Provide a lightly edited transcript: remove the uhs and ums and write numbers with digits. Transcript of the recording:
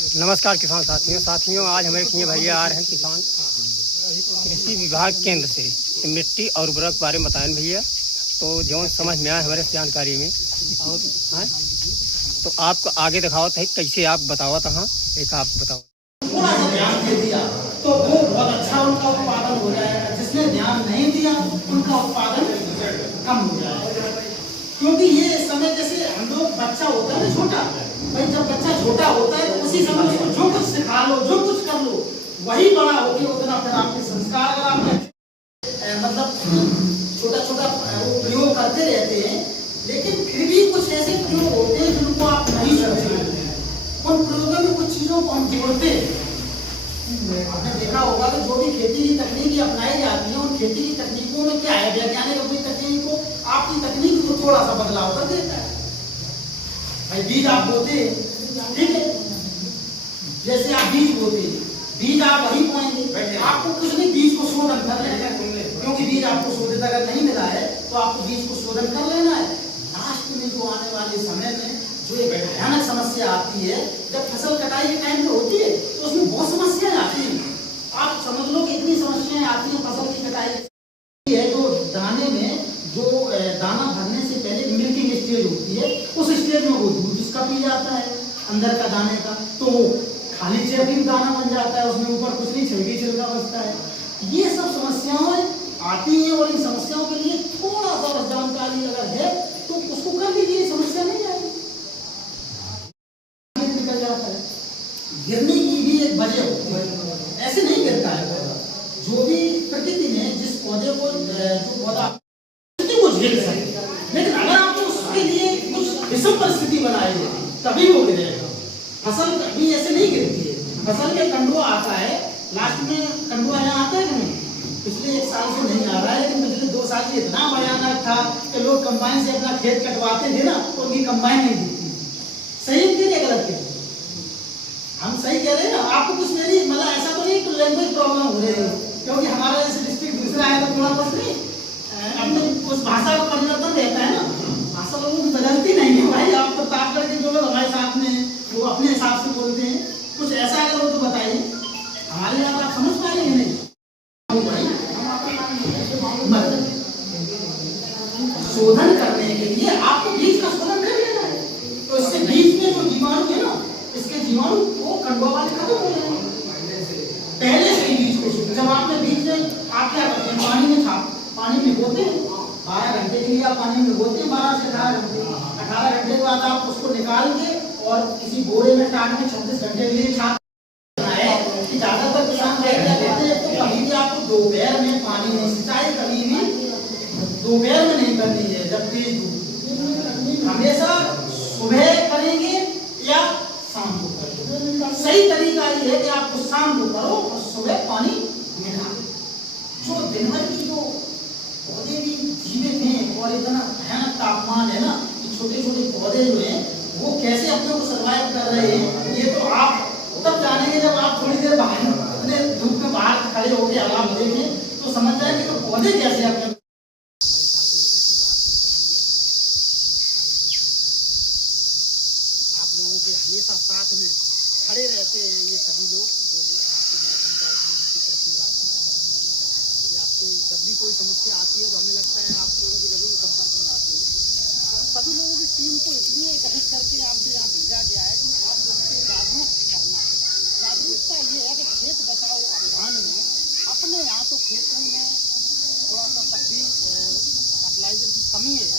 नमस्कार किसान साथियों आज हमारे किए भैया आ रहे हैं किसान कृषि विभाग केंद्र से मिट्टी और उर्वरक बारे में बताएं भैया। तो जो समझ में आए हमारे जानकारी में और हाँ तो आपको आगे दिखावत है कैसे आप बतावत हाँ एक आप बताओ। थोड़ा सा ध्यान दे दिया तो वो बहुत अच्छा उनका उत्पादन हो जाएगा। जिसने ध्यान नहीं दिया उनका उत्पादन कम हो जाएगा। क्योंकि ये इस समय जैसे हम लोग बच्चा होता है ना छोटा, भाई जब बच्चा छोटा होता है तो उसी समय उसको जो कुछ सिखा लो जो कुछ कर लो वही बड़ा होके उतना फिर आपके संस्कार अगर आपने मतलब छोटा छोटा वो प्रयोग करते रहते हैं, लेकिन फिर भी कुछ ऐसे प्रयोग होते हैं जिनको आप नहीं समझते। उन प्रयोगों में कुछ चीजों को हम जोड़ते हैं। आपने देखा होगा कि जो भी खेती की तकनीकी अपनाई जाती है उन खेती की तकनीकों में क्या है, वैज्ञानिक अपनी तकनीक को आपकी तकनीक को थोड़ा सा बदलाव कर देता है। भाई बीज आप बोते, ठीक है, जैसे आप बीज बोते बीज आप वही बोएंगे, आपको कुछ नहीं बीज को शोधन कर लेना है, क्योंकि बीज आपको शोधित अगर नहीं मिला है तो आपको बीज को शोधन कर लेना है। लास्ट में जो आने वाले समय में जो एक भयानक समस्या आती है, जब फसल कटाई के टाइम पे होती है तो उसमें बहुत समस्याएं आती हैं। आप समझ लो कि इतनी समस्याएं आती हैं फसल की कटाई है। जो दाने में जो दाना भरने से पहले मिल्किंग स्टेज होती है, उस स्टेज में वो दूध उसका पी जाता है अंदर का दाने का, तो खाली चेपिंग दाना बन जाता है, उसमें ऊपर कुछ नहीं छिलकी छिलका बचता है। ये सब समस्याएं आती हैं और इन समस्याओं के लिए थोड़ा सा जानकारी अगर है तो उसको कर लीजिए, समस्या नहीं आएगी। निकल जाता है। गिरने की भी एक वजह होती है, ऐसे नहीं गिरता है पौधा। जो भी प्रकृति ने जिस पौधे को जो पौधा को झेल सके, लेकिन अगर आपको उसके लिए कुछ विषम परिस्थिति बनाई जाए तभी वो गिरेगा। फसल कभी ऐसे नहीं गिरती है। फसल में कंडुआ आता है, लास्ट में कंडुआ यहाँ आता है नहीं, पिछले 1 साल से नहीं आ रहा है, लेकिन पिछले 2 साल से इतना भयानक था कि लोग कंबाइन से अपना खेत कटवाते थे ना तो उनकी कंबाइन नहीं दिखती। सही कह रहे गलत कह, हम सही कह रहे हैं ना? आपको कुछ मेरी मतलब ऐसा तो नहीं कि लैंग्वेज प्रॉब्लम हो रही है, क्योंकि हमारा जैसे डिस्ट्रिक्ट दूसरा है तो थोड़ा कुछ नहीं अपने उस भाषा का परिवर्तन रहता है ना। भाषा लोगों की बदलती नहीं है भाई। आप तो ताप करके जो लोग हमारे साथ में वो अपने हिसाब से बोलते हैं, कुछ ऐसा अगर हो तो बताइए, हमारी बात आप समझ पाएंगे नहीं। शोधन करने के लिए आपको बीज का शोधन कर लेना है, तो इससे बीज में जो जीवाणु है ना, इसके जीवाणु वो कंडुआ वाले खत्म हो जाएंगे पहले से ही बीज को। जब आपने बीज में आप क्या करते हैं, पानी में बोते हैं 12 घंटे के लिए आप पानी में बोते हैं, 12 से 18 घंटे। 18 घंटे के बाद आप उसको निकाल के और किसी बोरे में टाट में 36 घंटे के लिए छाप है कि ज्यादातर किसान क्या करते हैं, तो कभी भी आपको दोपहर में पानी नहीं, सिंचाई कभी भी दोपहर में नहीं करनी है। जब तेज धूप, हमेशा सुबह करेंगे या शाम को करेंगे। सही तरीका ये है कि आपको शाम को करो और सुबह पानी मिला। जो दिन भर की जो पौधे भी जीवित हैं और इतना भयानक तापमान है ना कि छोटे छोटे पौधे जो हैं वो कैसे अपने को सर्वाइव कर रहे हैं, ये तो आप तब जानेंगे जब आप थोड़ी देर बाहर अपने धूप में बाहर खड़े होकर हवा में देखें तो समझ जाएंगे कि तो पौधे कैसे अपने लोगों के हमेशा साथ में खड़े रहते हैं। ये सभी लोग जो आपके मेरा पंचायत की तरफ में बात करते हैं, आपके जब भी कोई समस्या आती है तो हमें लगता है आप लोगों के जरूर संपर्क में आते हैं। तो सभी लोगों की टीम को इसलिए एकत्रित करके आपके यहाँ भेजा गया है कि आप लोगों को जागरूक करना है। जागरूकता ये है कि खेत बचाओ अभियान में अपने यहाँ तो खेतों में थोड़ा सा तब भी फर्टिलाइजर की कमी है,